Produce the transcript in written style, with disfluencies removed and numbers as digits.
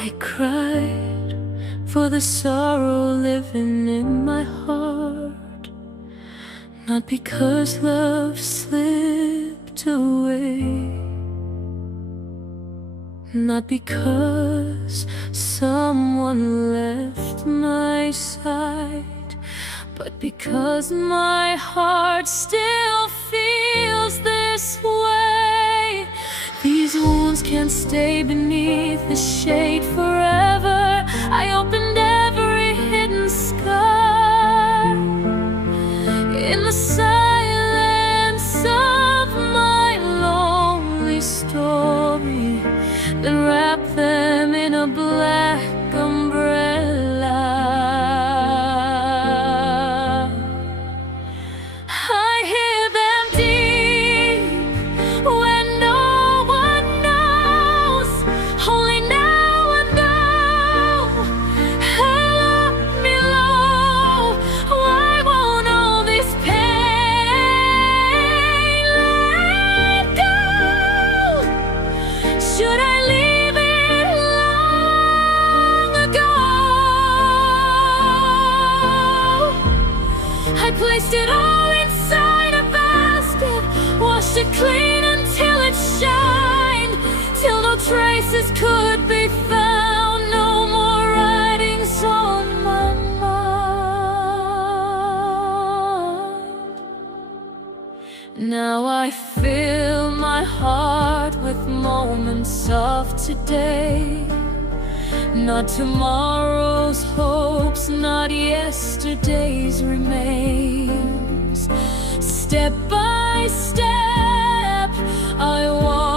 I cried for the sorrow living in my heart, not because love slipped away, not because someone left my side, but because my heart still feels this way. These wounds can't stay beneath the shade forever. I opened every hidden scar in the silence of my lonely story, then wrapped them in a black umbrella. I hear them deep when no one knows, only now and now. Held me low. Why won't all this pain let go? Should I leave it long ago? I placed it all inside a basket, washed it clean until it shined, till no traces could be found, no more writings on my mind. Now I fill my heart with moments of today, not tomorrow's hopes, not yesterday's remains. Step by step I walk